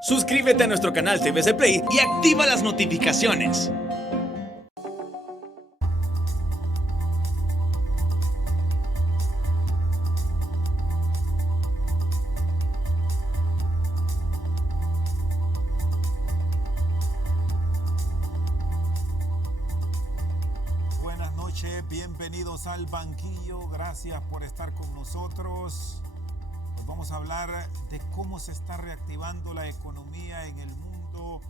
Suscríbete a nuestro canal TVC Play y activa las notificaciones. Buenas noches, bienvenidos al banquillo, gracias por estar con nosotros. Hoy vamos a hablar de cómo se está reactivando la economía en el mundo,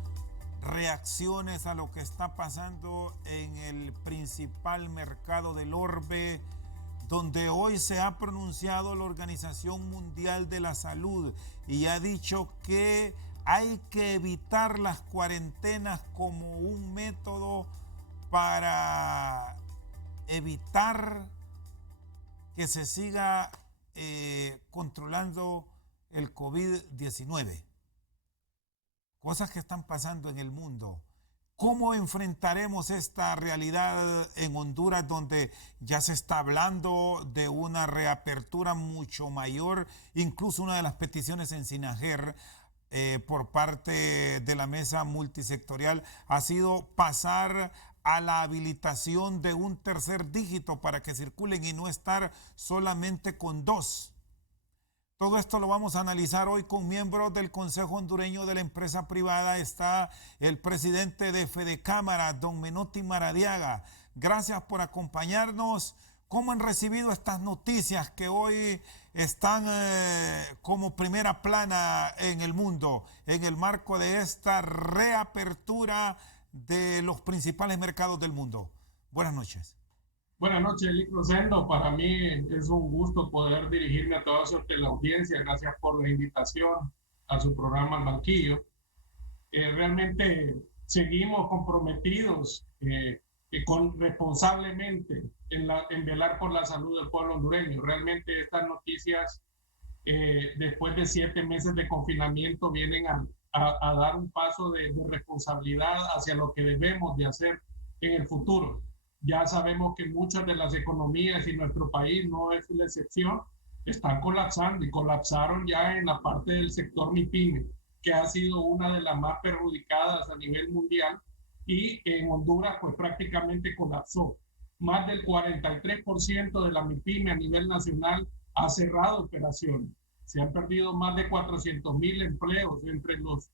reacciones a lo que está pasando en el principal mercado del orbe, donde hoy se ha pronunciado la Organización Mundial de la Salud y ha dicho que hay que evitar las cuarentenas como un método para evitar que se siga controlando el COVID-19. Cosas que están pasando en el mundo. ¿Cómo enfrentaremos esta realidad en Honduras, donde ya se está hablando de una reapertura mucho mayor? Incluso una de las peticiones en Sinajer por parte de la mesa multisectorial ha sido pasar a la habilitación de un tercer dígito para que circulen y no estar solamente con 2. Todo esto lo vamos a analizar hoy con miembros del Consejo Hondureño de la Empresa Privada. Está el presidente de Fedecámara, don Menotti Maradiaga. Gracias por acompañarnos. ¿Cómo han recibido estas noticias que hoy están como primera plana en el mundo, en el marco de esta reapertura de los principales mercados del mundo? Buenas noches. Buenas noches, Lic Rosendo. Para mí es un gusto poder dirigirme a toda la audiencia. Gracias por la invitación a su programa El Banquillo. Realmente seguimos comprometidos responsablemente en velar por la salud del pueblo hondureño. Realmente estas noticias, después de 7 meses de confinamiento, vienen a dar un paso de responsabilidad hacia lo que debemos de hacer en el futuro. Ya sabemos que muchas de las economías y nuestro país no es la excepción, están colapsando y colapsaron ya en la parte del sector MIPYME, que ha sido una de las más perjudicadas a nivel mundial, y en Honduras pues prácticamente colapsó. Más del 43% de la MIPYME a nivel nacional ha cerrado operaciones. Se han perdido más de 400,000 empleos entre los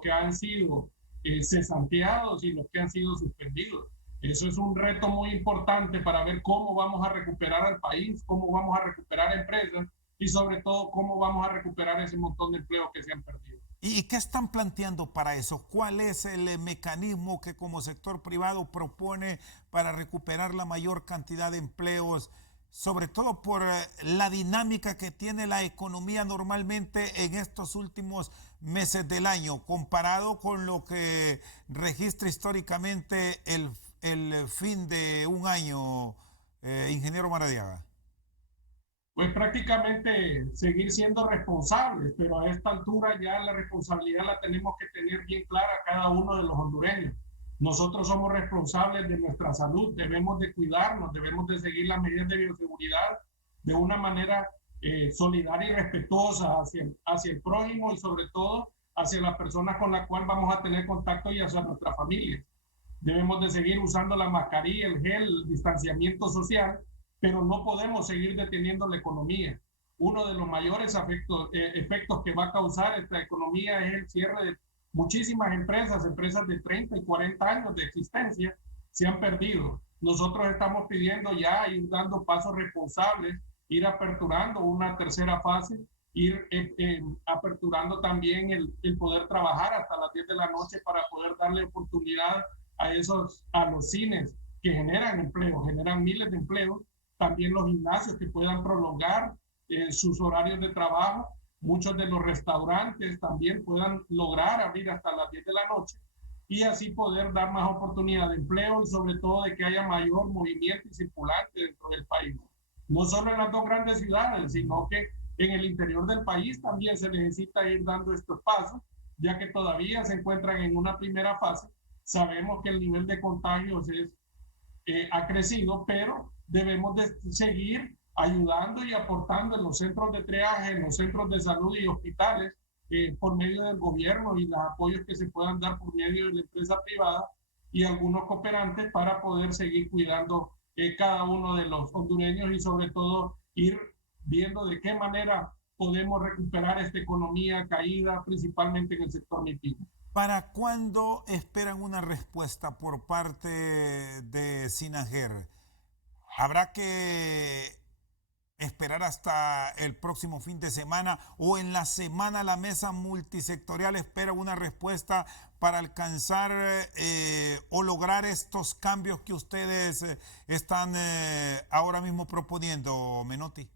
que han sido cesanteados y los que han sido suspendidos. Eso es un reto muy importante para ver cómo vamos a recuperar al país, cómo vamos a recuperar empresas y sobre todo cómo vamos a recuperar ese montón de empleos que se han perdido. ¿Y qué están planteando para eso? ¿Cuál es el mecanismo que como sector privado propone para recuperar la mayor cantidad de empleos, sobre todo por la dinámica que tiene la economía normalmente en estos últimos meses del año, comparado con lo que registra históricamente el fin de un año, ingeniero Maradiaga? Pues prácticamente seguir siendo responsables, pero a esta altura ya la responsabilidad la tenemos que tener bien clara cada uno de los hondureños. Nosotros somos responsables de nuestra salud, debemos de cuidarnos, debemos de seguir las medidas de bioseguridad de una manera solidaria y respetuosa hacia el prójimo y sobre todo hacia las personas con las cuales vamos a tener contacto y hacia nuestra familia. Debemos de seguir usando la mascarilla, el gel, el distanciamiento social, pero no podemos seguir deteniendo la economía. Uno de los mayores efectos que va a causar esta economía es el cierre de muchísimas empresas de 30 y 40 años de existencia se han perdido. Nosotros estamos pidiendo ya ir dando pasos responsables, ir aperturando una tercera fase, ir aperturando también el poder trabajar hasta las 10 de la noche para poder darle oportunidad a los cines que generan empleo, generan miles de empleos, también los gimnasios que puedan prolongar sus horarios de trabajo, muchos de los restaurantes también puedan lograr abrir hasta las 10 de la noche y así poder dar más oportunidad de empleo y sobre todo de que haya mayor movimiento y circulante dentro del país. No solo en las 2 grandes ciudades, sino que en el interior del país también se necesita ir dando estos pasos, ya que todavía se encuentran en una primera fase. Sabemos que el nivel de contagios ha crecido, pero debemos de seguir ayudando y aportando en los centros de triaje, en los centros de salud y hospitales, por medio del gobierno y los apoyos que se puedan dar por medio de la empresa privada y algunos cooperantes para poder seguir cuidando cada uno de los hondureños y sobre todo ir viendo de qué manera podemos recuperar esta economía caída, principalmente en el sector MIPYME. ¿Para cuándo esperan una respuesta por parte de Sinajer? ¿Habrá que esperar hasta el próximo fin de semana o en la semana la mesa multisectorial espera una respuesta para alcanzar o lograr estos cambios que ustedes están ahora mismo proponiendo, Menotti?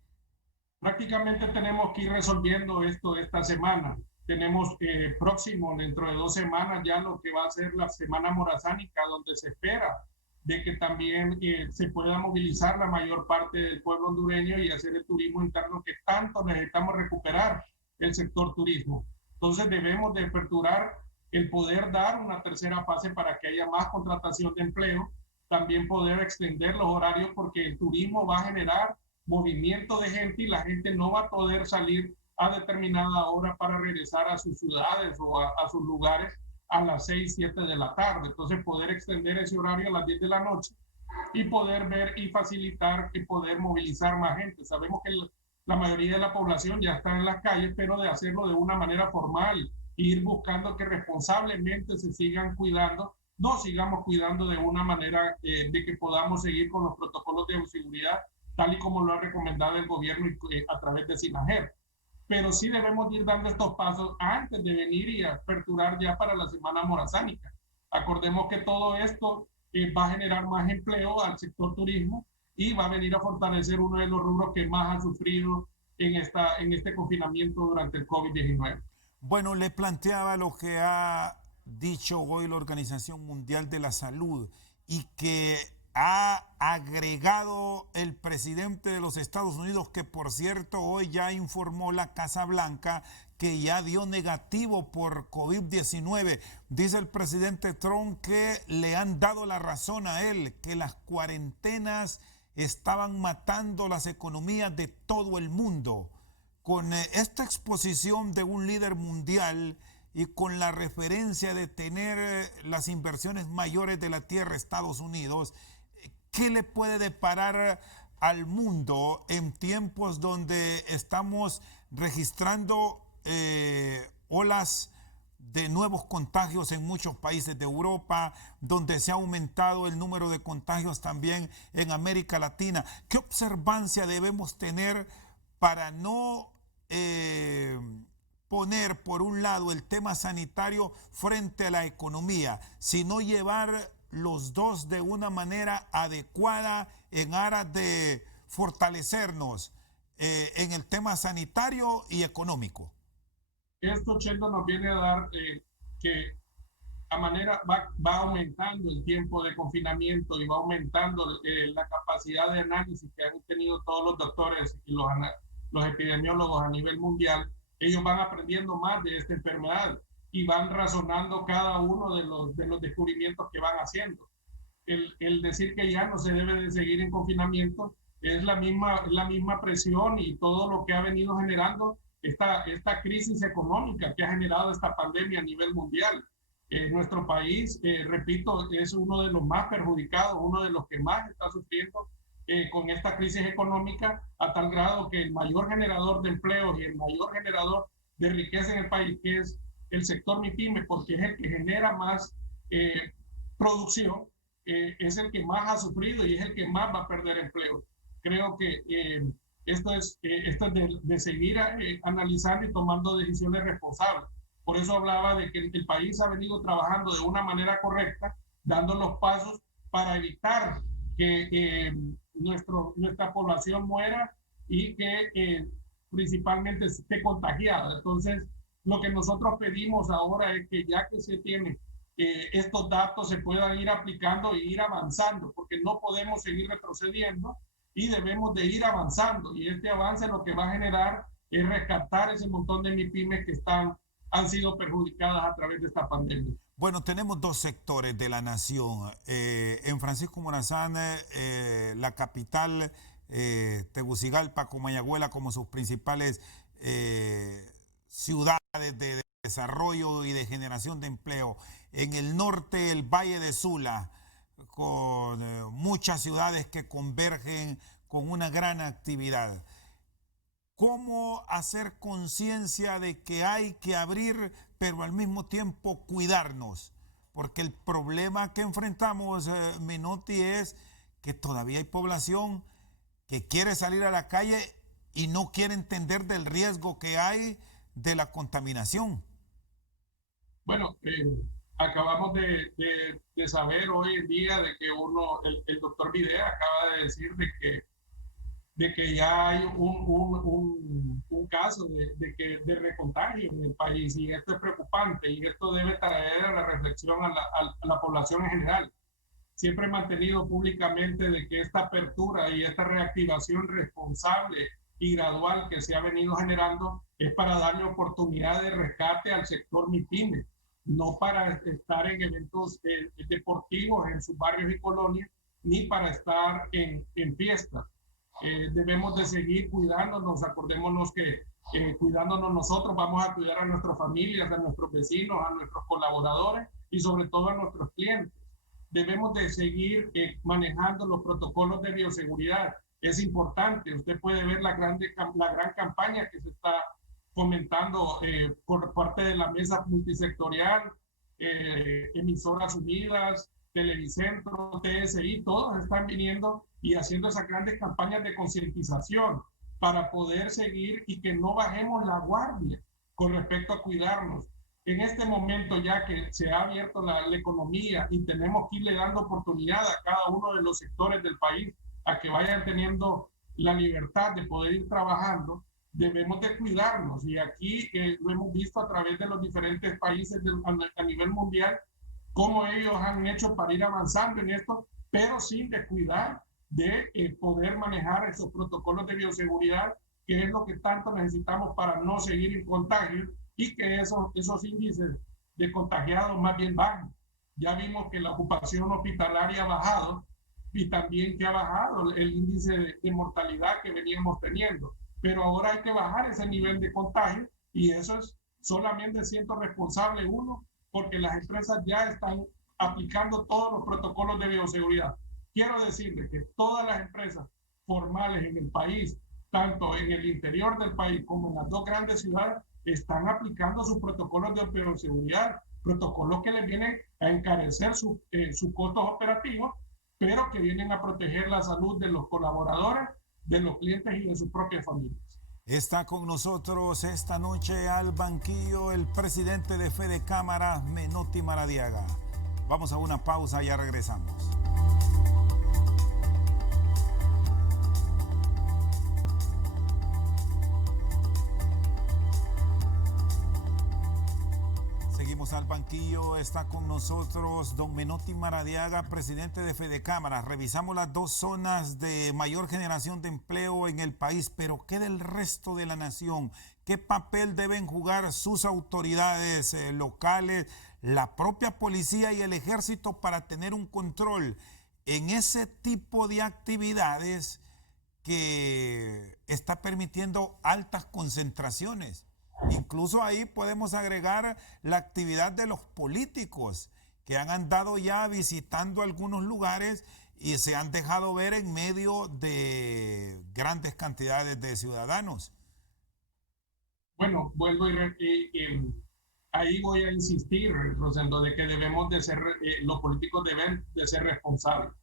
Prácticamente tenemos que ir resolviendo esto esta semana. Tenemos próximo, dentro de 2 semanas, ya lo que va a ser la Semana Morazánica, donde se espera de que también se pueda movilizar la mayor parte del pueblo hondureño y hacer el turismo interno que tanto necesitamos recuperar el sector turismo. Entonces debemos de aperturar el poder dar una tercera fase para que haya más contratación de empleo, también poder extender los horarios porque el turismo va a generar movimiento de gente y la gente no va a poder salir a determinada hora para regresar a sus ciudades o a sus lugares a las 6, 7 de la tarde. Entonces poder extender ese horario a las 10 de la noche y poder ver y facilitar y poder movilizar más gente. Sabemos que la mayoría de la población ya está en las calles, pero de hacerlo de una manera formal e ir buscando que responsablemente se sigan cuidando, no sigamos cuidando de una manera de que podamos seguir con los protocolos de seguridad tal y como lo ha recomendado el gobierno a través de Sinajer. Pero sí debemos ir dando estos pasos antes de venir y aperturar ya para la Semana Morazánica. Acordemos que todo esto va a generar más empleo al sector turismo y va a venir a fortalecer uno de los rubros que más ha sufrido en este confinamiento durante el COVID-19. Bueno, le planteaba lo que ha dicho hoy la Organización Mundial de la Salud y que ha agregado el presidente de los Estados Unidos, que por cierto hoy ya informó la Casa Blanca que ya dio negativo por COVID-19. Dice el presidente Trump que le han dado la razón a él, que las cuarentenas estaban matando las economías de todo el mundo. Con esta exposición de un líder mundial y con la referencia de tener las inversiones mayores de la tierra, Estados Unidos, ¿qué le puede deparar al mundo en tiempos donde estamos registrando olas de nuevos contagios en muchos países de Europa, donde se ha aumentado el número de contagios también en América Latina? ¿Qué observancia debemos tener para no poner por un lado el tema sanitario frente a la economía, sino llevar los dos de una manera adecuada en aras de fortalecernos en el tema sanitario y económico? Esto, Chendo, nos viene a dar que a manera va aumentando el tiempo de confinamiento y va aumentando la capacidad de análisis que han tenido todos los doctores y los epidemiólogos a nivel mundial. Ellos van aprendiendo más de esta enfermedad y van razonando cada uno de los descubrimientos que van haciendo. El decir que ya no se debe de seguir en confinamiento es la misma presión y todo lo que ha venido generando esta crisis económica que ha generado esta pandemia a nivel mundial. Nuestro país, repito, es uno de los más perjudicados, uno de los que más está sufriendo con esta crisis económica, a tal grado que el mayor generador de empleos y el mayor generador de riqueza en el país, que es el sector MIPYME, porque es el que genera más producción, es el que más ha sufrido y es el que más va a perder empleo. Creo que esto es de seguir analizando y tomando decisiones responsables. Por eso hablaba de que el país ha venido trabajando de una manera correcta, dando los pasos para evitar que nuestra población muera y que principalmente esté contagiada. Entonces, lo que nosotros pedimos ahora es que ya que se tiene estos datos se puedan ir aplicando e ir avanzando, porque no podemos seguir retrocediendo y debemos de ir avanzando. Y este avance lo que va a generar es rescatar ese montón de MIPYMES que han sido perjudicadas a través de esta pandemia. Bueno, tenemos dos sectores de la nación. En Francisco Morazán, la capital, Tegucigalpa, Comayagüela como sus principales ciudades de desarrollo y de generación de empleo. En el norte, el Valle de Sula, con muchas ciudades que convergen con una gran actividad. ¿Cómo hacer conciencia de que hay que abrir, pero al mismo tiempo cuidarnos? Porque el problema que enfrentamos, Menotti, es que todavía hay población que quiere salir a la calle y no quiere entender del riesgo que hay de la contaminación. Bueno, acabamos de saber hoy en día de que el doctor Videa acaba de decir de que ya hay un caso de recontagio en el país, y esto es preocupante, y esto debe traer a la reflexión a la población en general. Siempre he mantenido públicamente de que esta apertura y esta reactivación responsable y gradual que se ha venido generando es para darle oportunidad de rescate al sector MIPYME, no para estar en eventos deportivos en sus barrios y colonias, ni para estar en fiestas. Debemos de seguir cuidándonos. Acordémonos que cuidándonos nosotros vamos a cuidar a nuestras familias, a nuestros vecinos, a nuestros colaboradores y sobre todo a nuestros clientes. Debemos de seguir manejando los protocolos de bioseguridad. Es importante. Usted puede ver la gran campaña que se está fomentando por parte de la mesa multisectorial, Emisoras Unidas, Televicentro, TSI, todos están viniendo y haciendo esas grandes campañas de concientización para poder seguir y que no bajemos la guardia con respecto a cuidarnos. En este momento, ya que se ha abierto la economía y tenemos que irle dando oportunidad a cada uno de los sectores del país a que vayan teniendo la libertad de poder ir trabajando, debemos de cuidarnos. Y aquí lo hemos visto a través de los diferentes países a nivel mundial, cómo ellos han hecho para ir avanzando en esto, pero sin descuidar de poder manejar esos protocolos de bioseguridad, que es lo que tanto necesitamos para no seguir en contagio y que esos índices de contagiados más bien bajen. Ya vimos que la ocupación hospitalaria ha bajado y también que ha bajado el índice de mortalidad que veníamos teniendo, pero ahora hay que bajar ese nivel de contagio, y eso es solamente siendo responsable uno, porque las empresas ya están aplicando todos los protocolos de bioseguridad. Quiero decirles que todas las empresas formales en el país, tanto en el interior del país como en las dos grandes ciudades, están aplicando sus protocolos de bioseguridad, protocolos que les vienen a encarecer sus costos operativos, pero que vienen a proteger la salud de los colaboradores, de los clientes y de sus propias familias. Está con nosotros esta noche al banquillo el presidente de Fede Cámaras, Menotti Maradiaga. Vamos a una pausa y ya regresamos. Seguimos al banquillo, está con nosotros don Menotti Maradiaga, presidente de Fede Cámaras. Revisamos las dos zonas de mayor generación de empleo en el país, pero ¿qué del resto de la nación? ¿Qué papel deben jugar sus autoridades locales, la propia policía y el ejército para tener un control en ese tipo de actividades que está permitiendo altas concentraciones? Incluso ahí podemos agregar la actividad de los políticos que han andado ya visitando algunos lugares y se han dejado ver en medio de grandes cantidades de ciudadanos. Bueno, vuelvo y ahí voy a insistir, Rosendo, de que debemos de ser, los políticos deben de ser responsables.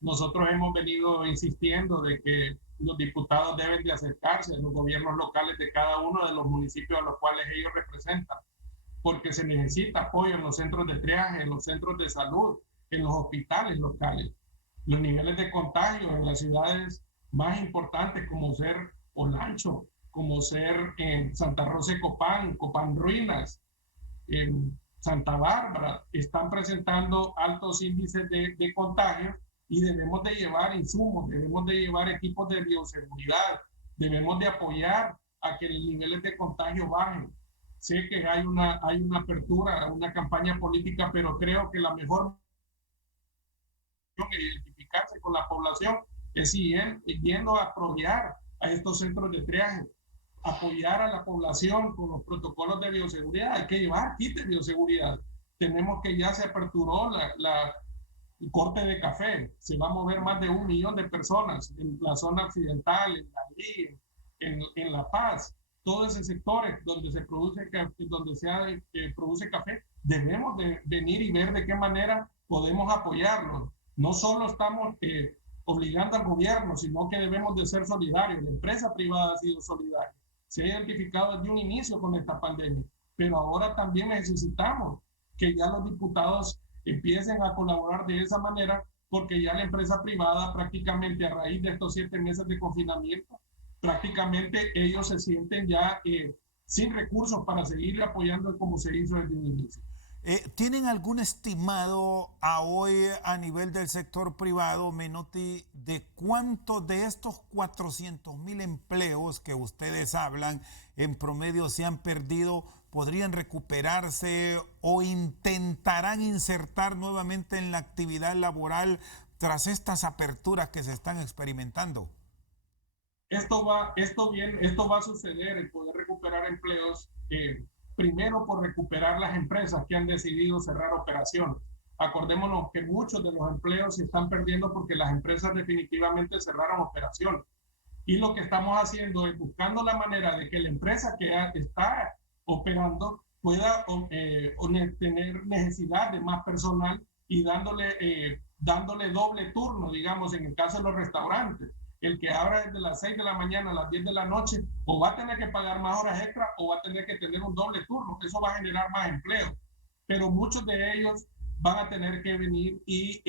Nosotros hemos venido insistiendo de que los diputados deben de acercarse a los gobiernos locales de cada uno de los municipios a los cuales ellos representan, porque se necesita apoyo en los centros de triaje, en los centros de salud, en los hospitales locales. Los niveles de contagio en las ciudades más importantes como ser Olancho, como ser en Santa Rosa de Copán, Copán Ruinas, en Santa Bárbara, están presentando altos índices de contagio, y debemos de llevar insumos, debemos de llevar equipos de bioseguridad, debemos de apoyar a que los niveles de contagio bajen. Sé que hay una apertura, una campaña política, pero creo que la mejor identificarse con la población es yendo a apoyar a estos centros de triaje, apoyar a la población con los protocolos de bioseguridad. Hay que llevar kit de bioseguridad. Tenemos que ya se aperturó el corte de café. Se va a mover más de 1 millón de personas en la zona occidental, en Dalí, en La Paz. Todos esos sectores donde se produce, produce café, debemos de venir y ver de qué manera podemos apoyarlos. No solo estamos obligando al gobierno, sino que debemos de ser solidarios. La empresa privada ha sido solidaria. Se ha identificado desde un inicio con esta pandemia, pero ahora también necesitamos que ya los diputados empiecen a colaborar de esa manera, porque ya la empresa privada prácticamente a raíz de estos 7 meses de confinamiento, prácticamente ellos se sienten ya sin recursos para seguir apoyando como se hizo desde un inicio. ¿Tienen algún estimado a hoy a nivel del sector privado, Menotti, de cuántos de estos 400,000 empleos que ustedes hablan en promedio se han perdido, podrían recuperarse o intentarán insertar nuevamente en la actividad laboral tras estas aperturas que se están experimentando? Esto va a suceder, el poder recuperar empleos, primero por recuperar las empresas que han decidido cerrar operaciones. Acordémonos que muchos de los empleos se están perdiendo porque las empresas definitivamente cerraron operaciones. Y lo que estamos haciendo es buscando la manera de que la empresa que está operando pueda tener necesidad de más personal y dándole doble turno, digamos, en el caso de los restaurantes. El que abra desde las 6 de la mañana a las 10 de la noche o va a tener que pagar más horas extra o va a tener que tener un doble turno. Eso va a generar más empleo. Pero muchos de ellos van a tener que venir y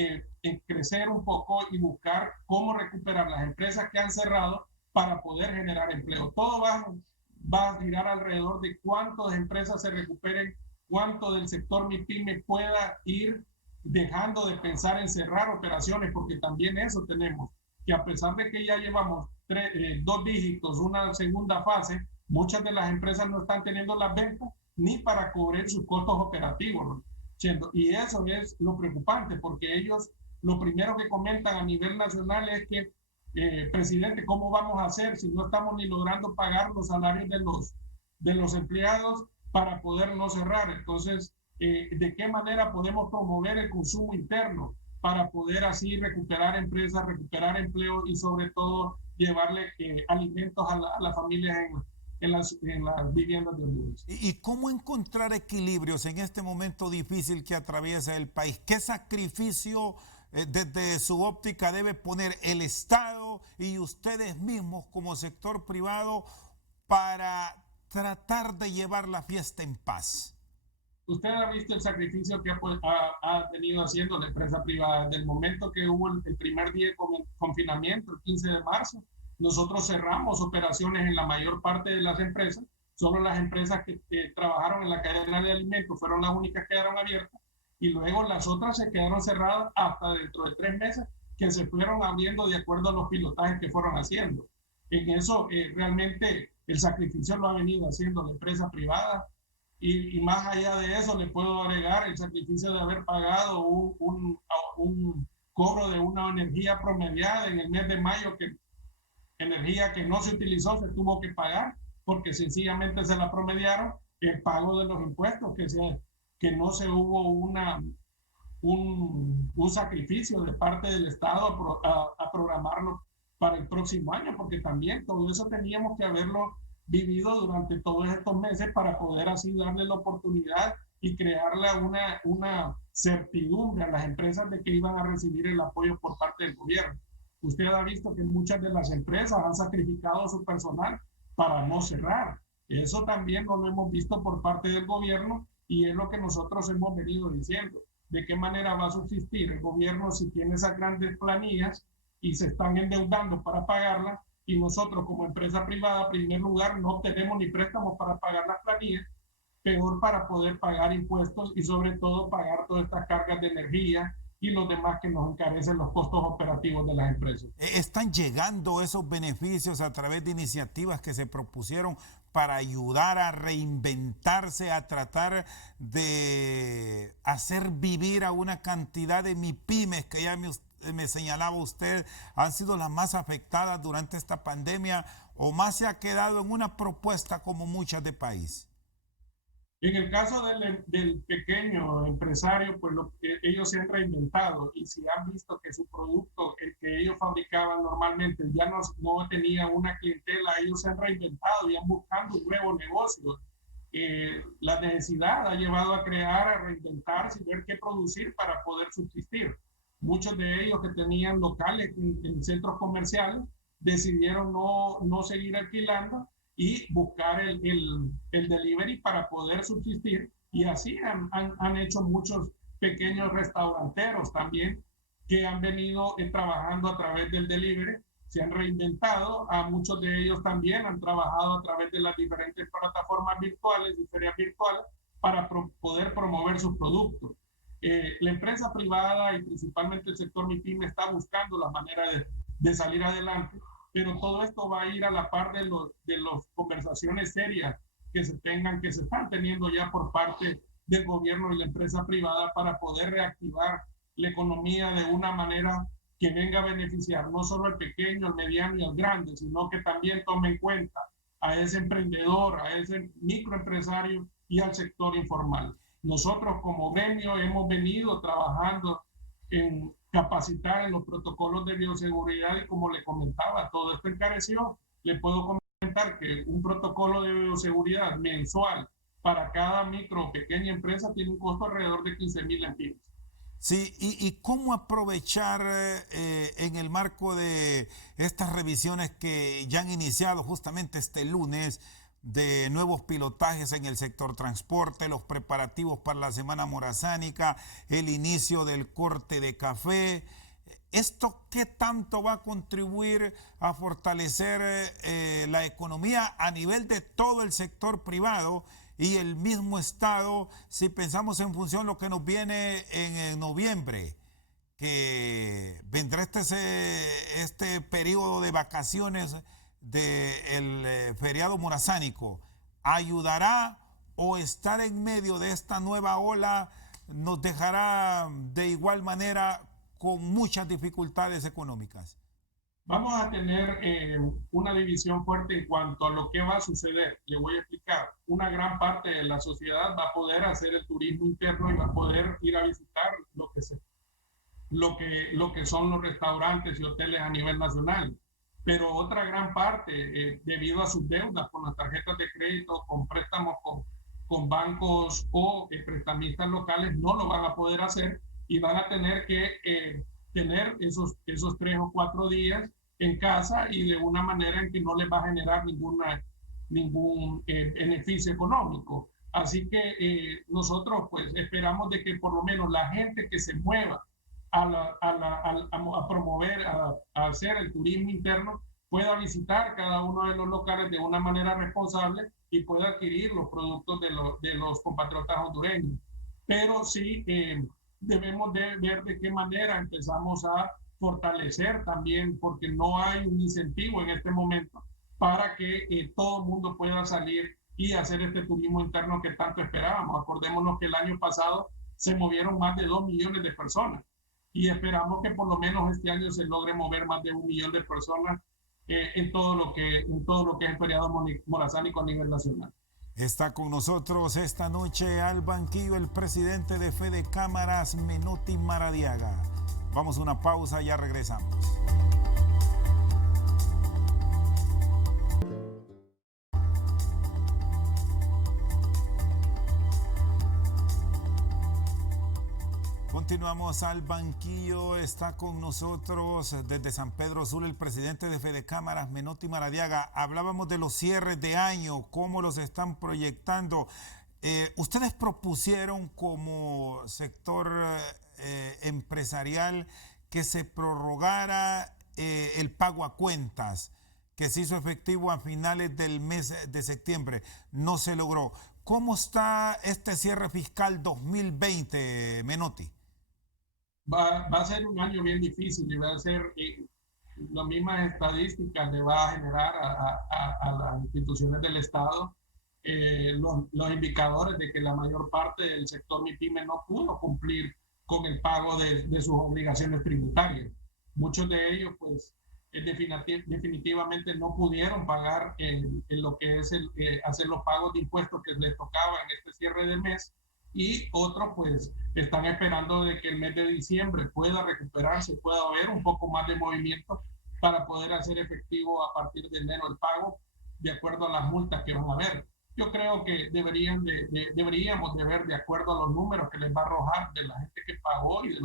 crecer un poco y buscar cómo recuperar las empresas que han cerrado para poder generar empleo. Todo va a girar alrededor de cuántas empresas se recuperen, cuánto del sector MIPYME pueda ir dejando de pensar en cerrar operaciones, porque también eso tenemos, que a pesar de que ya llevamos 2 dígitos, una segunda fase, muchas de las empresas no están teniendo las ventas ni para cubrir sus costos operativos, ¿no? Y eso es lo preocupante, porque ellos lo primero que comentan a nivel nacional es que, presidente, ¿cómo vamos a hacer si no estamos ni logrando pagar los salarios de los empleados para poder no cerrar? Entonces, ¿de qué manera podemos promover el consumo interno para poder así recuperar empresas, recuperar empleo y sobre todo llevarle alimentos a las familias en las viviendas de Honduras? ¿Y cómo encontrar equilibrios en este momento difícil que atraviesa el país? ¿Qué sacrificio desde su óptica debe poner el Estado y ustedes mismos como sector privado para tratar de llevar la fiesta en paz? Usted ha visto el sacrificio que ha venido haciendo la empresa privada. Desde el momento que hubo el primer día de confinamiento, el 15 de marzo, nosotros cerramos operaciones en la mayor parte de las empresas. Solo las empresas que trabajaron en la cadena de alimentos fueron las únicas que quedaron abiertas, y luego las otras se quedaron cerradas hasta dentro de 3 meses, que se fueron abriendo de acuerdo a los pilotajes que fueron haciendo. En eso realmente el sacrificio lo ha venido haciendo la empresa privada. Y más allá de eso, le puedo agregar el sacrificio de haber pagado un cobro de una energía promediada en el mes de mayo, energía que no se utilizó, se tuvo que pagar porque sencillamente se la promediaron, el pago de los impuestos, que no se hubo un sacrificio de parte del Estado a programarlo para el próximo año, porque también todo eso teníamos que haberlo vivido durante todos estos meses para poder así darle la oportunidad y crearle una certidumbre a las empresas de que iban a recibir el apoyo por parte del gobierno. Usted ha visto que muchas de las empresas han sacrificado su personal para no cerrar. Eso también no lo hemos visto por parte del gobierno y es lo que nosotros hemos venido diciendo. ¿De qué manera va a subsistir el gobierno si tiene esas grandes planillas y se están endeudando para pagarlas? Y nosotros como empresa privada, en primer lugar, no tenemos ni préstamos para pagar las planillas, peor para poder pagar impuestos y sobre todo pagar todas estas cargas de energía y los demás que nos encarecen los costos operativos de las empresas. ¿Están llegando esos beneficios a través de iniciativas que se propusieron para ayudar a reinventarse, a tratar de hacer vivir a una cantidad de MIPYMES que ya me señalaba usted, han sido las más afectadas durante esta pandemia? o más se ha quedado en una propuesta como muchas de país? En el caso del pequeño empresario, pues ellos se han reinventado y si han visto que su producto, el que ellos fabricaban normalmente, ya no tenía una clientela, ellos se han reinventado y han buscado un nuevo negocio. La necesidad ha llevado a crear, a reinventarse y ver qué producir para poder subsistir. Muchos de ellos que tenían locales en centros comerciales decidieron no seguir alquilando y buscar el delivery para poder subsistir. Y así han hecho muchos pequeños restauranteros también que han venido trabajando a través del delivery, se han reinventado. A muchos de ellos también han trabajado a través de las diferentes plataformas virtuales y ferias virtuales para poder promover sus productos. La empresa privada y principalmente el sector MIPYME está buscando la manera de salir adelante, pero todo esto va a ir a la par de las conversaciones serias que se están teniendo ya por parte del gobierno y la empresa privada para poder reactivar la economía de una manera que venga a beneficiar no solo al pequeño, al mediano y al grande, sino que también tome en cuenta a ese emprendedor, a ese microempresario y al sector informal. Nosotros como gremio hemos venido trabajando en capacitar en los protocolos de bioseguridad y como le comentaba, todo esto encareció. Le puedo comentar que un protocolo de bioseguridad mensual para cada micro o pequeña empresa tiene un costo alrededor de 15,000 lempiras. Sí, y cómo aprovechar en el marco de estas revisiones que ya han iniciado justamente este lunes de nuevos pilotajes en el sector transporte, los preparativos para la Semana Morazánica, el inicio del corte de café. ¿Esto qué tanto va a contribuir a fortalecer la economía a nivel de todo el sector privado y el mismo Estado, si pensamos en función de lo que nos viene en noviembre, que vendrá este periodo de vacaciones del feriado morazánico? ¿Ayudará o estar en medio de esta nueva ola nos dejará de igual manera con muchas dificultades económicas? Vamos a tener una división fuerte en cuanto a lo que va a suceder. Le voy a explicar. Una gran parte de la sociedad va a poder hacer el turismo interno y va a poder ir a visitar lo que son los restaurantes y hoteles a nivel nacional. Pero otra gran parte, debido a sus deudas con las tarjetas de crédito, con préstamos con bancos o prestamistas locales, no lo van a poder hacer y van a tener que tener esos 3 o 4 días en casa y de una manera en que no les va a generar ningún beneficio económico. Así que nosotros pues esperamos de que por lo menos la gente que se mueva a promover, a hacer el turismo interno, pueda visitar cada uno de los locales de una manera responsable y pueda adquirir los productos de los compatriotas hondureños. Pero sí debemos de ver de qué manera empezamos a fortalecer también, porque no hay un incentivo en este momento para que todo el mundo pueda salir y hacer este turismo interno que tanto esperábamos. Acordémonos que el año pasado se movieron más de 2 millones de personas y esperamos que por lo menos este año se logre mover más de 1 millón de personas en todo lo que es el feriado morazánico a nivel nacional. Está con nosotros esta noche al banquillo el presidente de Fede Cámaras, Menotti Maradiaga. Vamos a una pausa, ya regresamos. Continuamos al banquillo, está con nosotros desde San Pedro Sula el presidente de Fede Cámaras, Menotti Maradiaga. Hablábamos de los cierres de año, cómo los están proyectando. Ustedes propusieron como sector empresarial que se prorrogara el pago a cuentas, que se hizo efectivo a finales del mes de septiembre. No se logró. ¿Cómo está este cierre fiscal 2020, Menotti? Va a ser un año bien difícil y va a ser las mismas estadísticas le va a generar a las instituciones del Estado los indicadores de que la mayor parte del sector MIPYME no pudo cumplir con el pago de sus obligaciones tributarias. Muchos de ellos pues definitivamente no pudieron pagar en lo que es hacer los pagos de impuestos que les tocaba en este cierre de mes, y otros pues están esperando de que el mes de diciembre pueda recuperarse, pueda haber un poco más de movimiento para poder hacer efectivo a partir de enero el pago de acuerdo a las multas que van a haber. Yo creo que deberíamos de ver, de acuerdo a los números que les va a arrojar de la gente que pagó y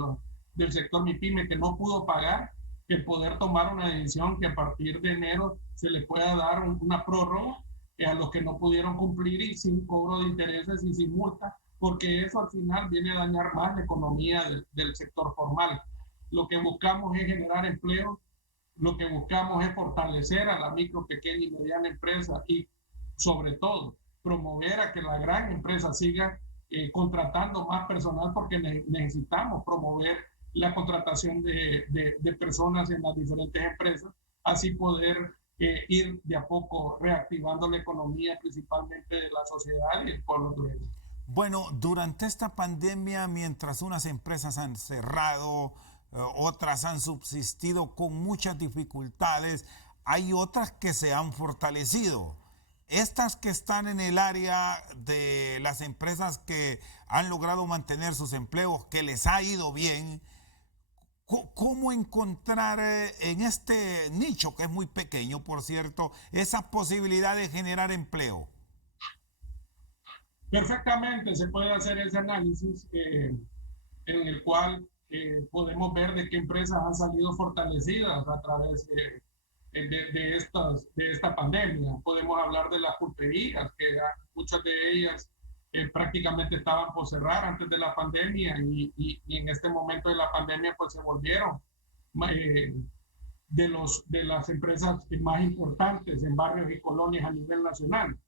del sector MIPYME que no pudo pagar, que poder tomar una decisión que a partir de enero se le pueda dar una prórroga a los que no pudieron cumplir y sin cobro de intereses y sin multa, porque eso al final viene a dañar más la economía del sector formal. Lo que buscamos es generar empleo, lo que buscamos es fortalecer a la micro, pequeña y mediana empresa y sobre todo promover a que la gran empresa siga contratando más personal, porque necesitamos promover la contratación de personas en las diferentes empresas, así poder ir de a poco reactivando la economía, principalmente de la sociedad y el pueblo hondureño. Bueno, durante esta pandemia, mientras unas empresas han cerrado, otras han subsistido con muchas dificultades, hay otras que se han fortalecido. Estas que están en el área de las empresas que han logrado mantener sus empleos, que les ha ido bien, ¿cómo encontrar en este nicho, que es muy pequeño, por cierto, esa posibilidad de generar empleo? Perfectamente se puede hacer ese análisis en el cual podemos ver de qué empresas han salido fortalecidas a través de esta pandemia. Podemos hablar de las pulperías, que muchas de ellas prácticamente estaban por cerrar antes de la pandemia y en este momento de la pandemia pues se volvieron de las empresas más importantes en barrios y colonias a nivel nacional.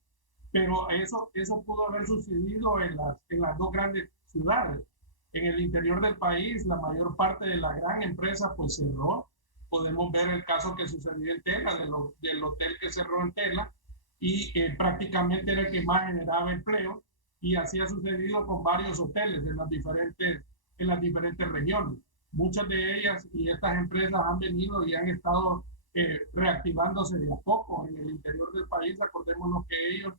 Pero eso pudo haber sucedido en las dos grandes ciudades. En el interior del país, la mayor parte de la gran empresa pues cerró. Podemos ver el caso que sucedió en Tela, del hotel que cerró en Tela, y prácticamente era el que más generaba empleo, y así ha sucedido con varios hoteles en las diferentes regiones. Muchas de ellas y estas empresas han venido y han estado reactivándose de a poco en el interior del país. Acordémonos que ellos,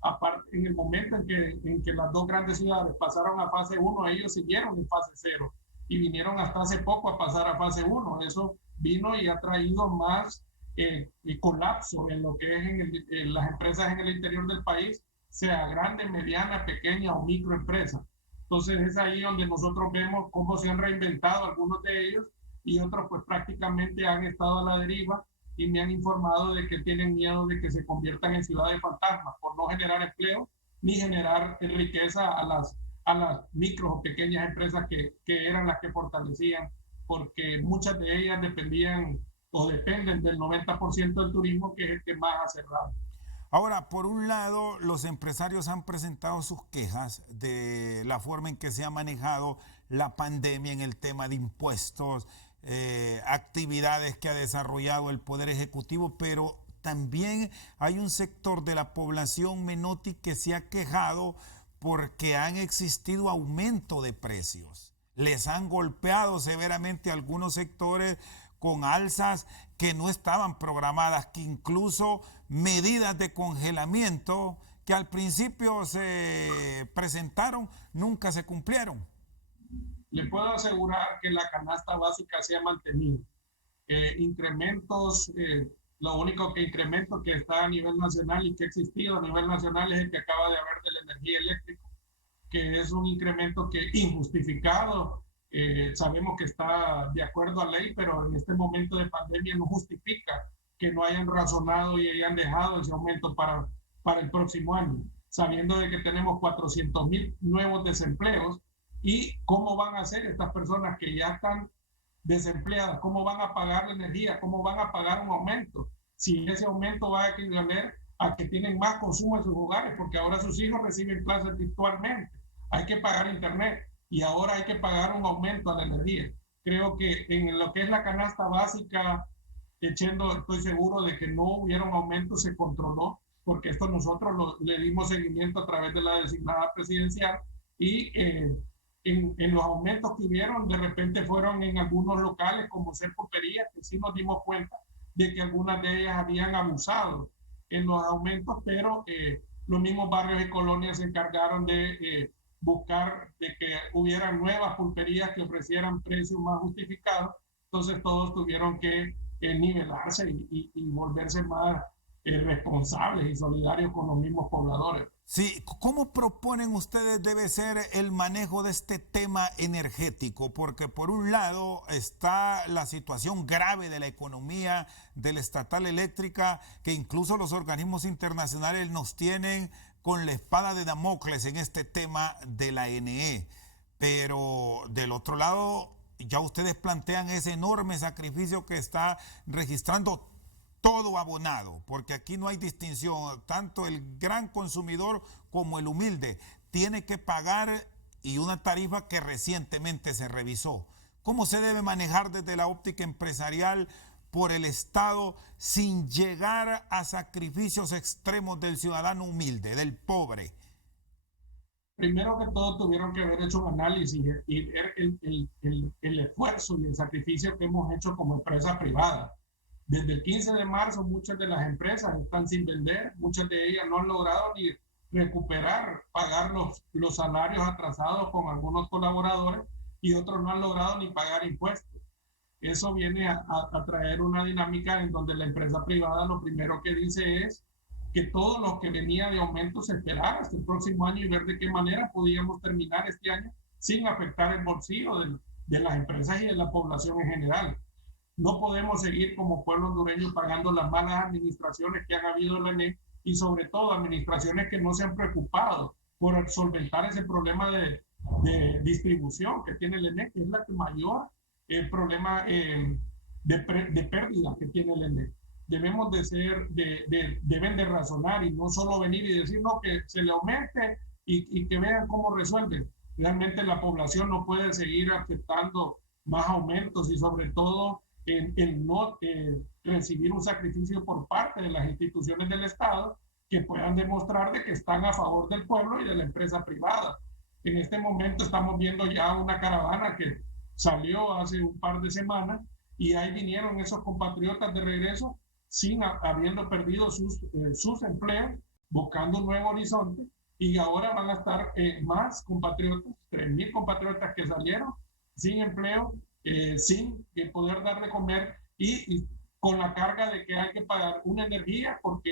aparte, en el momento en que las dos grandes ciudades pasaron a fase 1, ellos siguieron en fase 0 y vinieron hasta hace poco a pasar a fase 1. Eso vino y ha traído más colapso en lo que es en las empresas en el interior del país, sea grande, mediana, pequeña o microempresa. Entonces es ahí donde nosotros vemos cómo se han reinventado algunos de ellos y otros pues prácticamente han estado a la deriva, y me han informado de que tienen miedo de que se conviertan en ciudades fantasmas por no generar empleo ni generar riqueza a las micro o pequeñas empresas que eran las que fortalecían, porque muchas de ellas dependían o dependen del 90% del turismo, que es el que más ha cerrado. Ahora, por un lado, los empresarios han presentado sus quejas de la forma en que se ha manejado la pandemia en el tema de impuestos, actividades que ha desarrollado el Poder Ejecutivo, pero también hay un sector de la población Menotti que se ha quejado porque han existido aumento de precios. Les han golpeado severamente a algunos sectores con alzas que no estaban programadas, que incluso medidas de congelamiento que al principio se presentaron nunca se cumplieron. Le puedo asegurar que la canasta básica se ha mantenido. Incrementos, lo único incremento que está a nivel nacional y que ha existido a nivel nacional es el que acaba de haber de la energía eléctrica, que es un incremento que injustificado. Sabemos que está de acuerdo a ley, pero en este momento de pandemia no justifica que no hayan razonado y hayan dejado ese aumento para el próximo año, sabiendo de que tenemos 400,000 nuevos desempleos. ¿Y cómo van a hacer estas personas que ya están desempleadas? ¿Cómo van a pagar la energía? ¿Cómo van a pagar un aumento? Si ese aumento va a equivaler a que tienen más consumo en sus hogares, porque ahora sus hijos reciben clases virtualmente, hay que pagar internet y ahora hay que pagar un aumento a la energía. Creo que en lo que es la canasta básica, estoy seguro de que no hubiera un aumento, se controló, porque esto nosotros le dimos seguimiento a través de la designada presidencial, y en los aumentos que hubieron, de repente fueron en algunos locales como ser pulpería, que sí nos dimos cuenta de que algunas de ellas habían abusado en los aumentos, pero los mismos barrios y colonias se encargaron de buscar de que hubiera nuevas pulperías que ofrecieran precios más justificados. Entonces todos tuvieron que nivelarse y volverse más responsables y solidarios con los mismos pobladores. Sí, ¿cómo proponen ustedes debe ser el manejo de este tema energético? Porque por un lado está la situación grave de la economía de la estatal eléctrica, que incluso los organismos internacionales nos tienen con la espada de Damocles en este tema de la NE. Pero del otro lado, ya ustedes plantean ese enorme sacrificio que está registrando todo abonado, porque aquí no hay distinción, tanto el gran consumidor como el humilde tiene que pagar, y una tarifa que recientemente se revisó. ¿Cómo se debe manejar desde la óptica empresarial por el Estado sin llegar a sacrificios extremos del ciudadano humilde, del pobre? Primero que todo tuvieron que haber hecho un análisis y ver el esfuerzo y el sacrificio que hemos hecho como empresa privada. Desde el 15 de marzo muchas de las empresas están sin vender, muchas de ellas no han logrado ni recuperar, pagar los salarios atrasados con algunos colaboradores, y otros no han logrado ni pagar impuestos. Eso viene a traer una dinámica en donde la empresa privada lo primero que dice es que todo lo que venía de aumento se esperara hasta el próximo año y ver de qué manera podíamos terminar este año sin afectar el bolsillo de las empresas y de la población en general. No podemos seguir como pueblo hondureño pagando las malas administraciones que han habido en la ENE, y sobre todo administraciones que no se han preocupado por solventar ese problema de distribución que tiene el ENE, que es la que mayor problema de pérdida que tiene el ENE. Debemos deben de razonar y no solo venir y decir no, que se le aumente y que vean cómo resuelven. Realmente la población no puede seguir aceptando más aumentos y sobre todo el no recibir un sacrificio por parte de las instituciones del Estado que puedan demostrar de que están a favor del pueblo y de la empresa privada. En este momento estamos viendo ya una caravana que salió hace un par de semanas y ahí vinieron esos compatriotas de regreso habiendo perdido sus empleos, buscando un nuevo horizonte, y ahora van a estar más compatriotas, 3,000 compatriotas que salieron sin empleo, sin poder dar de comer y con la carga de que hay que pagar una energía porque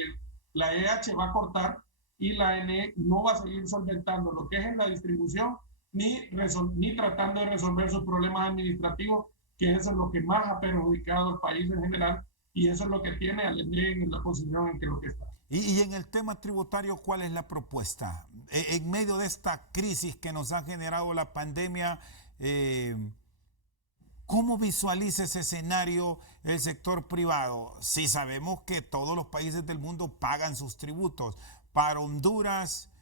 la EH va a cortar y la NE no va a seguir solventando lo que es en la distribución ni tratando de resolver sus problemas administrativos, que eso es lo que más ha perjudicado al país en general, y eso es lo que tiene al ENE en la posición en que lo que está. Y en el tema tributario, ¿cuál es la propuesta? En medio de esta crisis que nos ha generado la pandemia, ¿cómo visualiza ese escenario el sector privado? Si sabemos que todos los países del mundo pagan sus tributos. Para Honduras,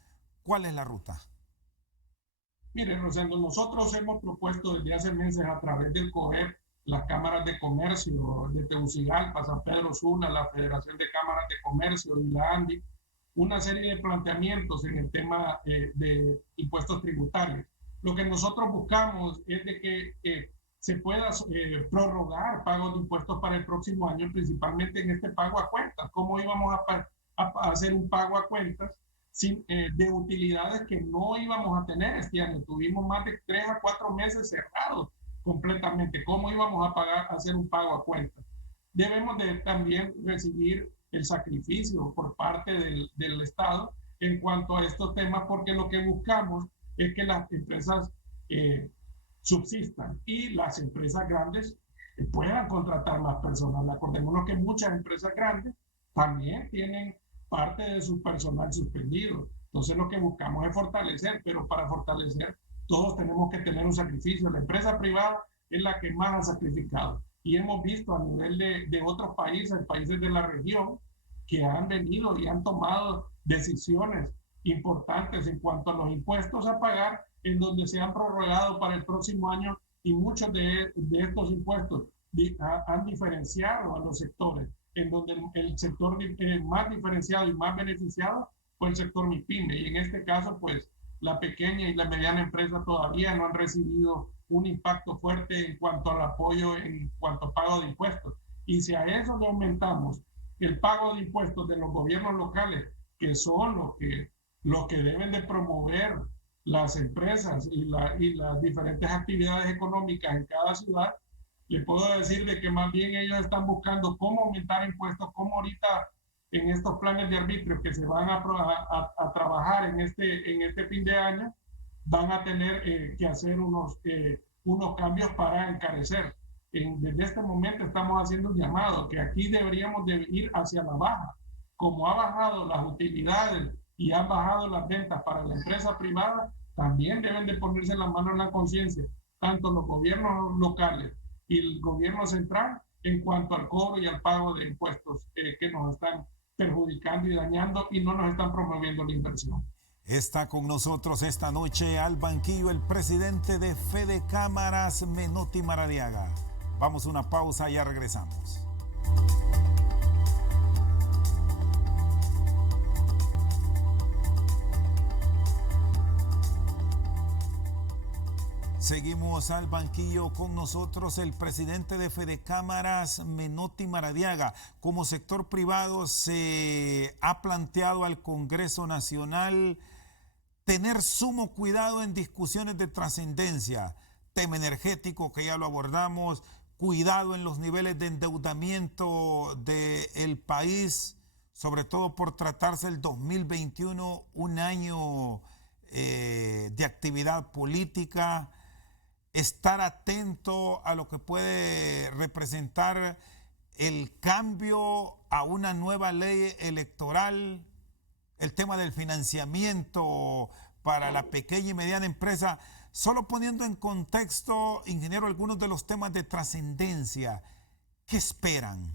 ¿cuál es la ruta? Mire, Rosendo, nosotros hemos propuesto desde hace meses a través del COEP, las cámaras de comercio de Tegucigalpa, San Pedro Sula, la Federación de Cámaras de Comercio y la ANDI, una serie de planteamientos en el tema de impuestos tributarios. Lo que nosotros buscamos es de que se pueda prorrogar pagos de impuestos para el próximo año, principalmente en este pago a cuentas. ¿Cómo íbamos a hacer un pago a cuentas de utilidades que no íbamos a tener este año? Tuvimos más de 3 a 4 meses cerrados completamente. ¿Cómo íbamos a hacer un pago a cuentas? Debemos de también recibir el sacrificio por parte del Estado en cuanto a estos temas, porque lo que buscamos es que las empresas subsistan y las empresas grandes puedan contratar más personal. Acordémonos que muchas empresas grandes también tienen parte de su personal suspendido. Entonces lo que buscamos es fortalecer, pero para fortalecer todos tenemos que tener un sacrificio. La empresa privada es la que más ha sacrificado. Y hemos visto a nivel de otros países, países de la región, que han venido y han tomado decisiones importantes en cuanto a los impuestos a pagar, en donde se han prorrogado para el próximo año, y muchos de estos impuestos han diferenciado a los sectores, en donde el sector más diferenciado y más beneficiado fue el sector MIPYME, y en este caso pues la pequeña y la mediana empresa todavía no han recibido un impacto fuerte en cuanto al apoyo, en cuanto a pago de impuestos. Y si a eso le aumentamos el pago de impuestos de los gobiernos locales, que son los que deben de promover las empresas y las diferentes actividades económicas en cada ciudad, le puedo decir de que más bien ellos están buscando cómo aumentar impuestos, cómo ahorita en estos planes de arbitrio que se van a trabajar en este fin de año, van a tener que hacer unos cambios para encarecer. Desde este momento estamos haciendo un llamado que aquí deberíamos de ir hacia la baja. Como ha bajado las utilidades y han bajado las ventas para la empresa privada, también deben de ponerse la mano en la conciencia, tanto los gobiernos locales y el gobierno central, en cuanto al cobro y al pago de impuestos que nos están perjudicando y dañando y no nos están promoviendo la inversión. Está con nosotros esta noche al banquillo el presidente de Fede Cámaras, Menotti Maradiaga. Vamos a una pausa y ya regresamos. Seguimos al banquillo con nosotros el presidente de Fede Cámaras, Menotti Maradiaga. Como sector privado se ha planteado al Congreso Nacional tener sumo cuidado en discusiones de trascendencia, tema energético que ya lo abordamos, cuidado en los niveles de endeudamiento del país, sobre todo por tratarse el 2021, un año de actividad política, estar atento a lo que puede representar el cambio a una nueva ley electoral, el tema del financiamiento para la pequeña y mediana empresa, solo poniendo en contexto, ingeniero, algunos de los temas de trascendencia. ¿Qué esperan?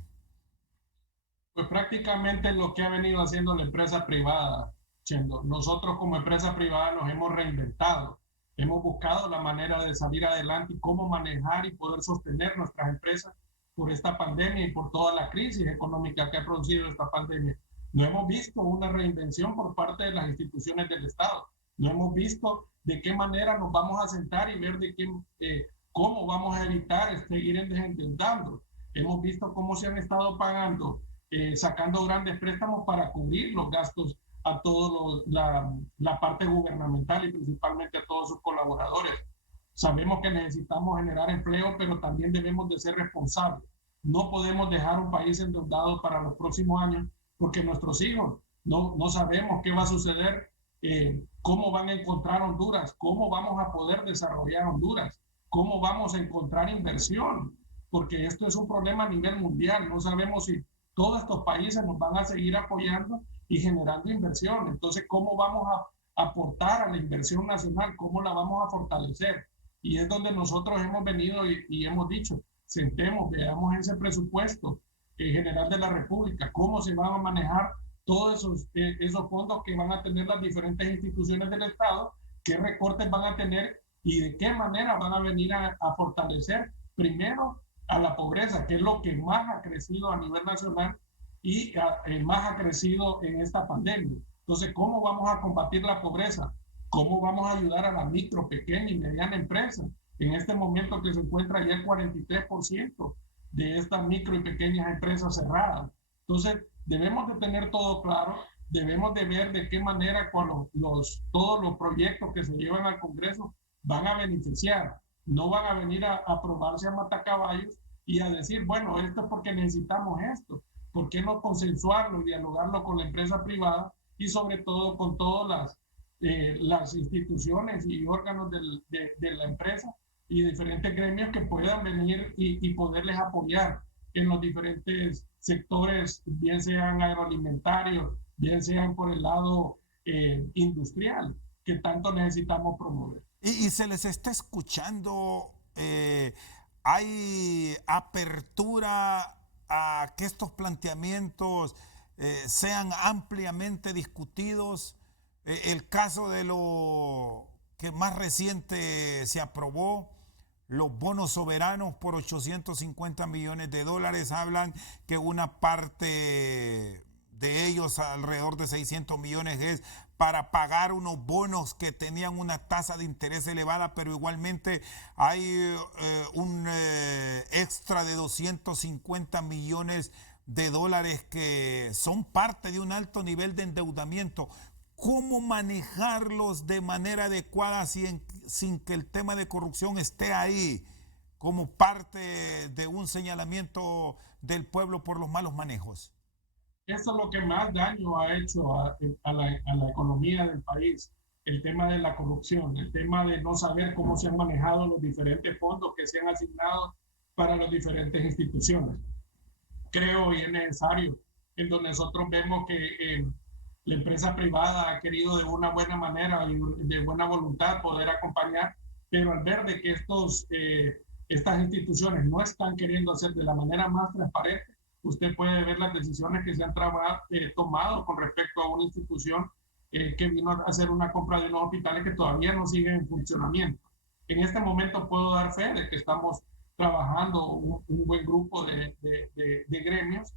Pues prácticamente lo que ha venido haciendo la empresa privada, Chendo. Nosotros como empresa privada nos hemos reinventado, hemos buscado la manera de salir adelante y cómo manejar y poder sostener nuestras empresas por esta pandemia y por toda la crisis económica que ha producido esta pandemia. No hemos visto una reinvención por parte de las instituciones del Estado. No hemos visto de qué manera nos vamos a sentar y ver cómo vamos a evitar seguir endeudando. Hemos visto cómo se han estado pagando, sacando grandes préstamos para cubrir los gastos a toda la parte gubernamental y principalmente a todos sus colaboradores. Sabemos que necesitamos generar empleo, pero también debemos de ser responsables. No podemos dejar un país endeudado para los próximos años porque nuestros hijos no sabemos qué va a suceder, cómo van a encontrar Honduras, cómo vamos a poder desarrollar Honduras, cómo vamos a encontrar inversión, porque esto es un problema a nivel mundial. No sabemos si todos estos países nos van a seguir apoyando y generando inversión. Entonces, ¿cómo vamos a aportar a la inversión nacional? ¿Cómo la vamos a fortalecer? Y es donde nosotros hemos venido y hemos dicho, sentemos, veamos ese presupuesto general de la República, cómo se van a manejar todos esos fondos que van a tener las diferentes instituciones del Estado, qué recortes van a tener y de qué manera van a venir a fortalecer primero a la pobreza, que es lo que más ha crecido a nivel nacional y más ha crecido en esta pandemia. Entonces, ¿cómo vamos a combatir la pobreza? ¿Cómo vamos a ayudar a la micro, pequeña y mediana empresa? En este momento que se encuentra ya el 43% de estas micro y pequeñas empresas cerradas. Entonces, debemos de tener todo claro, debemos de ver de qué manera con todos los proyectos que se llevan al Congreso van a beneficiar. No van a venir a aprobarse a matacaballos y a decir, bueno, esto es porque necesitamos esto. ¿Por qué no consensuarlo y dialogarlo con la empresa privada y sobre todo con todas las instituciones y órganos de la empresa y diferentes gremios que puedan venir y poderles apoyar en los diferentes sectores, bien sean agroalimentarios, bien sean por el lado industrial, que tanto necesitamos promover? Y se les está escuchando, hay apertura a que estos planteamientos sean ampliamente discutidos. El caso de lo que más reciente se aprobó, los bonos soberanos por $850 millones, hablan que una parte de ellos, alrededor de 600 millones, es para pagar unos bonos que tenían una tasa de interés elevada, pero igualmente hay un extra de 250 millones de dólares que son parte de un alto nivel de endeudamiento. ¿Cómo manejarlos de manera adecuada sin que el tema de corrupción esté ahí como parte de un señalamiento del pueblo por los malos manejos? Eso es lo que más daño ha hecho a la economía del país, el tema de la corrupción, el tema de no saber cómo se han manejado los diferentes fondos que se han asignado para las diferentes instituciones. Creo y es necesario, en donde nosotros vemos que la empresa privada ha querido de una buena manera y de buena voluntad poder acompañar, pero al ver de que estas instituciones no están queriendo hacer de la manera más transparente, usted puede ver las decisiones que se han tomado con respecto a una institución que vino a hacer una compra de unos hospitales que todavía no siguen en funcionamiento. En este momento puedo dar fe de que estamos trabajando un buen grupo de gremios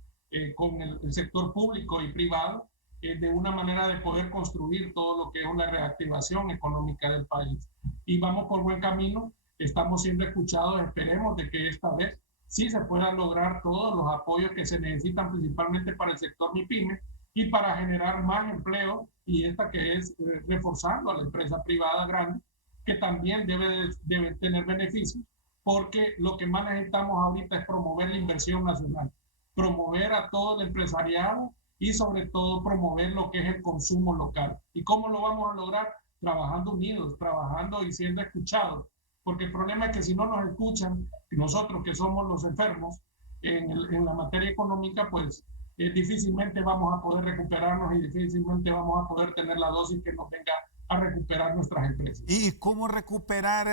con el sector público y privado de una manera de poder construir todo lo que es una reactivación económica del país. Y vamos por buen camino, estamos siendo escuchados, esperemos de que esta vez sí se puedan lograr todos los apoyos que se necesitan principalmente para el sector MIPYME y para generar más empleo, y esta que es reforzando a la empresa privada grande, que también debe tener beneficios, porque lo que más necesitamos ahorita es promover la inversión nacional, promover a todo el empresariado y sobre todo promover lo que es el consumo local. ¿Y cómo lo vamos a lograr? Trabajando unidos, trabajando y siendo escuchados, porque el problema es que si no nos escuchan, nosotros que somos los enfermos en la materia económica, pues difícilmente vamos a poder recuperarnos y difícilmente vamos a poder tener la dosis que nos venga a recuperar nuestras empresas. ¿Y cómo recuperar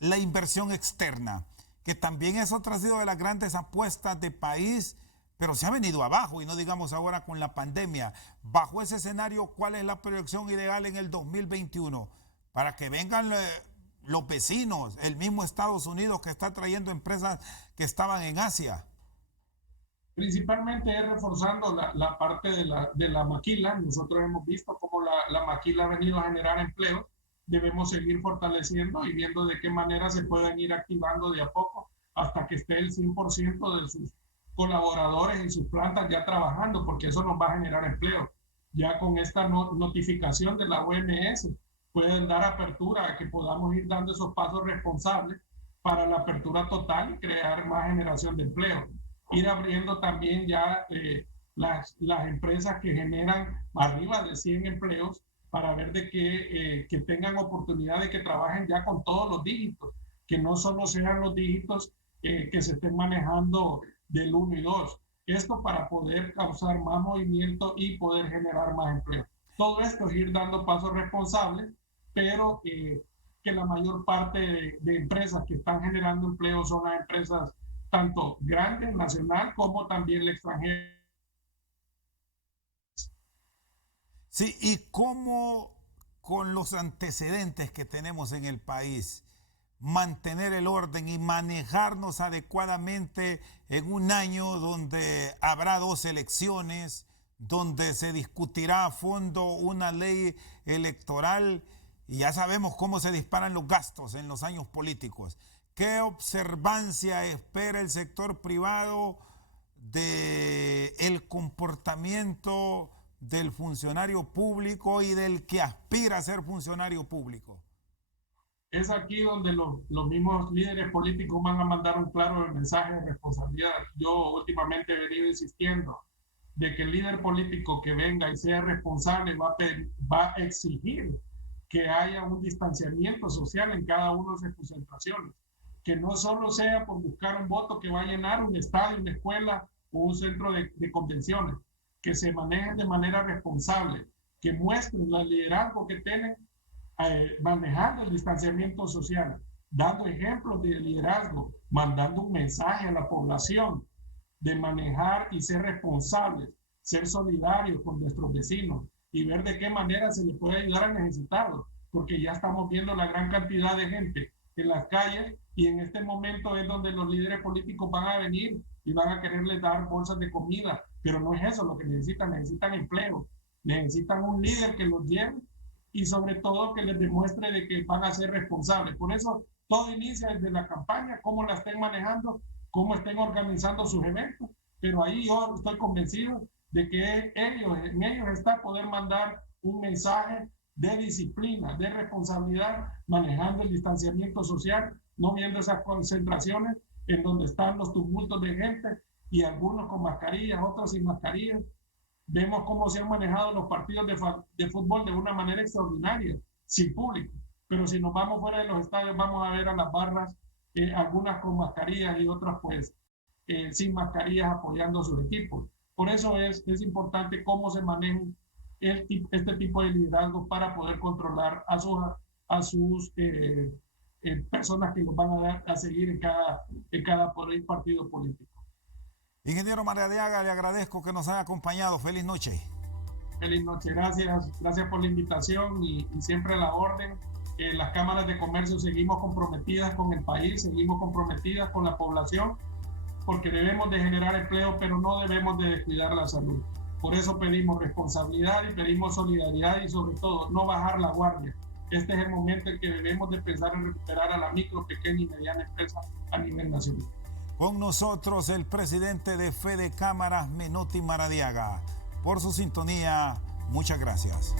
la inversión externa? Que también es otra sido de las grandes apuestas de país, pero se ha venido abajo, y no digamos ahora con la pandemia. Bajo ese escenario, ¿cuál es la proyección ideal en el 2021? Para que vengan los vecinos, el mismo Estados Unidos que está trayendo empresas que estaban en Asia. Principalmente es reforzando la parte de la maquila. Nosotros hemos visto cómo la maquila ha venido a generar empleo. Debemos seguir fortaleciendo y viendo de qué manera se pueden ir activando de a poco hasta que esté el 100% de sus colaboradores y sus plantas ya trabajando, porque eso nos va a generar empleo. Ya con esta notificación de la OMS pueden dar apertura a que podamos ir dando esos pasos responsables para la apertura total y crear más generación de empleo. Ir abriendo también ya las empresas que generan arriba de 100 empleos para ver de que tengan oportunidad de que trabajen ya con todos los dígitos, que no solo sean los dígitos que se estén manejando del 1 y 2. Esto para poder causar más movimiento y poder generar más empleo. Todo esto es ir dando pasos responsables, pero que la mayor parte de empresas que están generando empleo son las empresas tanto grandes, nacional, como también el extranjero. Sí, y cómo con los antecedentes que tenemos en el país, mantener el orden y manejarnos adecuadamente en un año donde habrá 2 elecciones, donde se discutirá a fondo una ley electoral y ya sabemos cómo se disparan los gastos en los años políticos. ¿Qué observancia espera el sector privado del comportamiento del funcionario público y del que aspira a ser funcionario público? Es aquí donde los mismos líderes políticos van a mandar un claro mensaje de responsabilidad. Yo últimamente he venido insistiendo de que el líder político que venga y sea responsable va a exigir que haya un distanciamiento social en cada una de sus concentraciones, que no solo sea por buscar un voto que va a llenar un estadio, una escuela o un centro de convenciones, que se manejen de manera responsable, que muestren el liderazgo que tienen manejando el distanciamiento social, dando ejemplos de liderazgo, mandando un mensaje a la población de manejar y ser responsables, ser solidarios con nuestros vecinos y ver de qué manera se les puede ayudar al necesitado, porque ya estamos viendo la gran cantidad de gente en las calles y en este momento es donde los líderes políticos van a venir y van a quererles dar bolsas de comida, pero no es eso lo que necesitan empleo. necesitan un líder que los lleve y sobre todo que les demuestre de que van a ser responsables. Por eso todo inicia desde la campaña, cómo la estén manejando, cómo estén organizando sus eventos, pero ahí yo estoy convencido de que en ellos está poder mandar un mensaje de disciplina, de responsabilidad, manejando el distanciamiento social, no viendo esas concentraciones en donde están los tumultos de gente y algunos con mascarillas, otros sin mascarillas. Vemos cómo se han manejado los partidos de fútbol de una manera extraordinaria, sin público. Pero si nos vamos fuera de los estadios, vamos a ver a las barras, algunas con mascarillas y otras pues sin mascarillas apoyando a sus equipos. Por eso es importante cómo se manejan este tipo de liderazgo para poder controlar a sus personas que los van a seguir en cada partido político. Ingeniero Maradiaga, le agradezco que nos haya acompañado. Feliz noche. Feliz noche, gracias por la invitación y siempre a la orden. Las cámaras de comercio seguimos comprometidas con el país, seguimos comprometidas con la población, porque debemos de generar empleo, pero no debemos de descuidar la salud. Por eso pedimos responsabilidad y pedimos solidaridad y sobre todo no bajar la guardia. Este es el momento en que debemos de pensar en recuperar a la micro, pequeña y mediana empresa a nivel nacional. Con nosotros el presidente de Fede Cámaras, Menotti Maradiaga. Por su sintonía, muchas gracias.